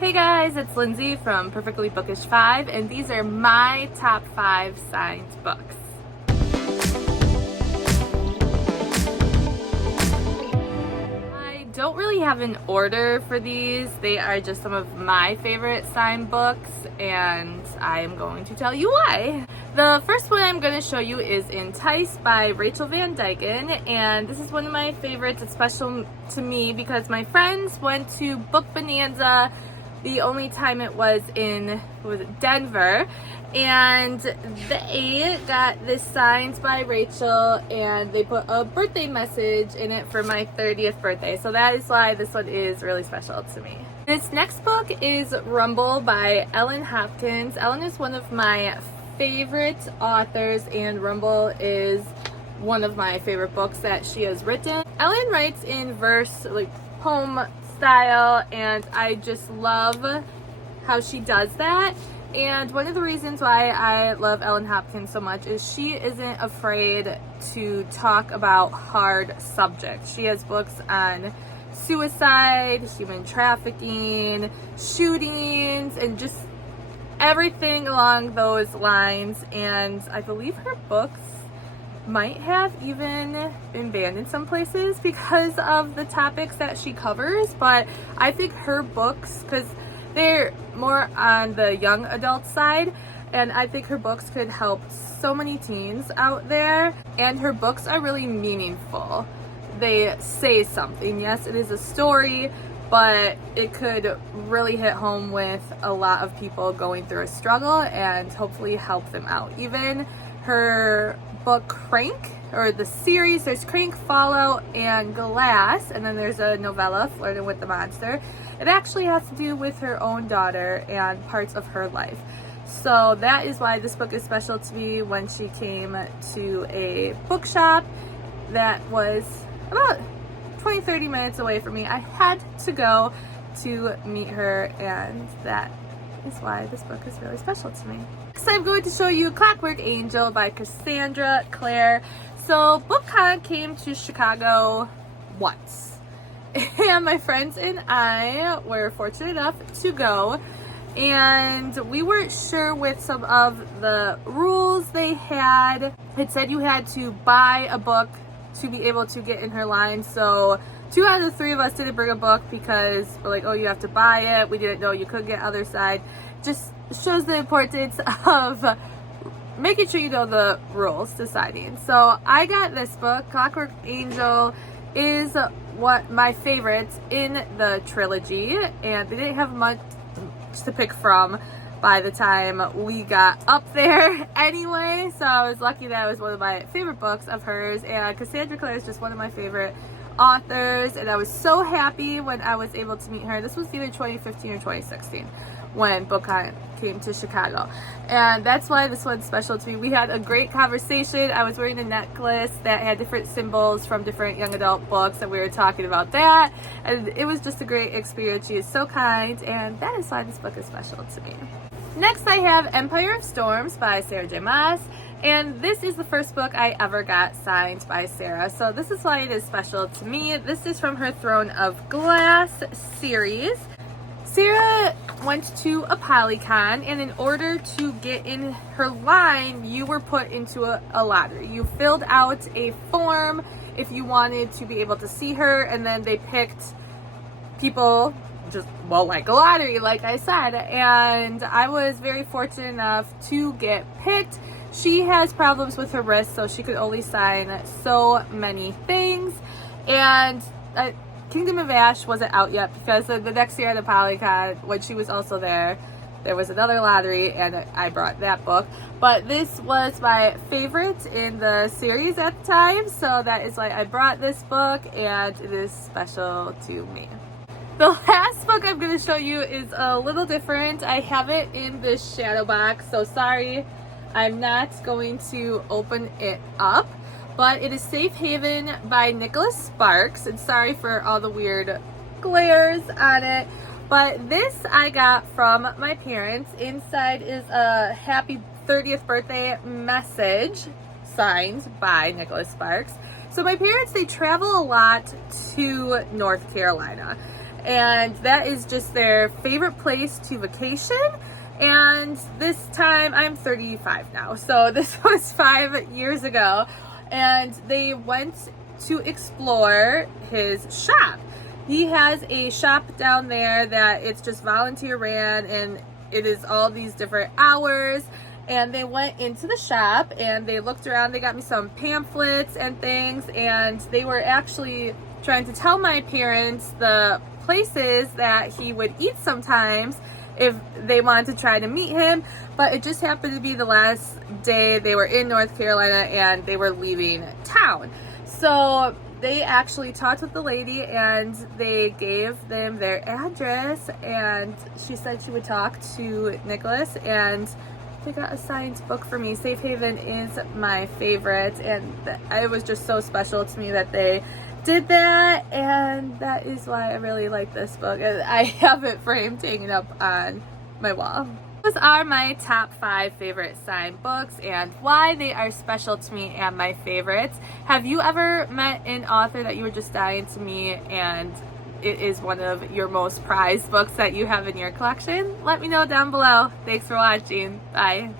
Hey guys, it's Lindsay from Perfectly Bookish 5, and these are my top 5 signed books. I don't really have an order for these. They are just some of my favorite signed books, and I am going to tell you why. The first one I'm going to show you is Entice by Rachel Van Dyken, and this is one of my favorites. It's special to me because my friends went to Book Bonanza the only time it was in Denver, and they got this signed by Rachel, and they put a birthday message in it for my 30th birthday, so that is why this one is really special to me. This next book is Rumble by Ellen Hopkins. Ellen is one of my favorite authors, and Rumble is one of my favorite books that she has written. Ellen writes in verse, like poem style, and I just love how she does that. And one of the reasons why I love Ellen Hopkins so much is she isn't afraid to talk about hard subjects. She has books on suicide, human trafficking, shootings, and just everything along those lines. And I believe her books might have even been banned in some places because of the topics that she covers, but I think her books, because they're more on the young adult side, and I think her books could help so many teens out there, and her books are really meaningful. They say something. Yes, it is a story, but it could really hit home with a lot of people going through a struggle and hopefully help them out. Even her book Crank, or the series, there's Crank, Fallout, and Glass, and then there's a novella, Flirting with the Monster. It actually has to do with her own daughter and parts of her life. So that is why this book is special to me. When she came to a bookshop that was about 20-30 minutes away from me, I had to go to meet her, and that is why this book is really special to me. Next, I'm going to show you Clockwork Angel by Cassandra, Clare. So BookCon came to Chicago once, and my friends and I were fortunate enough to go, and we weren't sure with some of the rules they had. It said you had to buy a book to be able to get in her line, so 2 out of the 3 of us didn't bring a book because we're like, oh, you have to buy it. We didn't know you could get other side. Just shows the importance of making sure you know the rules deciding. So I got this book. Clockwork Angel is what my favorites in the trilogy, and they didn't have much to pick from by the time we got up there anyway, so I was lucky that it was one of my favorite books of hers. And Cassandra Clare is just one of my favorite authors, and I was so happy when I was able to meet her. This was either 2015 or 2016 when BookCon came to Chicago, and that's why this one's special to me. We had a great conversation. I was wearing a necklace that had different symbols from different young adult books, and we were talking about that, and it was just a great experience. She is so kind, and that is why this book is special to me. Next, I have Empire of Storms by Sarah J. Maas, and this is the first book I ever got signed by Sarah, so this is why it is special to me. This is from her Throne of Glass series. Sarah went to a Polycon, and in order to get in her line, you were put into a lottery. You filled out a form if you wanted to be able to see her, and then they picked people just, well, like a lottery, like I said, and I was very fortunate enough to get picked. She has problems with her wrist, so she could only sign so many things, and Kingdom of Ash wasn't out yet because the next year at the Polycon, when she was also there, there was another lottery, and I brought that book. But this was my favorite in the series at the time, so that is why I brought this book, and it is special to me. The last book I'm going to show you is a little different. I have it in this shadow box, so sorry, I'm not going to open it up. But it is Safe Haven by Nicholas Sparks, and sorry for all the weird glares on it. But this I got from my parents. Inside is a happy 30th birthday message signed by Nicholas Sparks. So my parents, they travel a lot to North Carolina. and that is just their favorite place to vacation. And this time, I'm 35 now, so this was 5 years ago, and they went to explore his shop. He has a shop down there that it's just volunteer ran, and it is all these different hours. And they went into the shop and they looked around. They got me some pamphlets and things, and they were actually trying to tell my parents the places that he would eat sometimes if they wanted to try to meet him. But it just happened to be the last day they were in North Carolina and they were leaving town. So they actually talked with the lady and they gave them their address, and she said she would talk to Nicholas, and they got a signed book for me. Safe Haven is my favorite, and it was just so special to me that they did that, and that is why I really like this book. I have it framed hanging up on my wall. Those are my top 5 favorite signed books and why they are special to me and my favorites. Have you ever met an author that you were just dying to meet and it is one of your most prized books that you have in your collection? Let me know down below. Thanks for watching. Bye.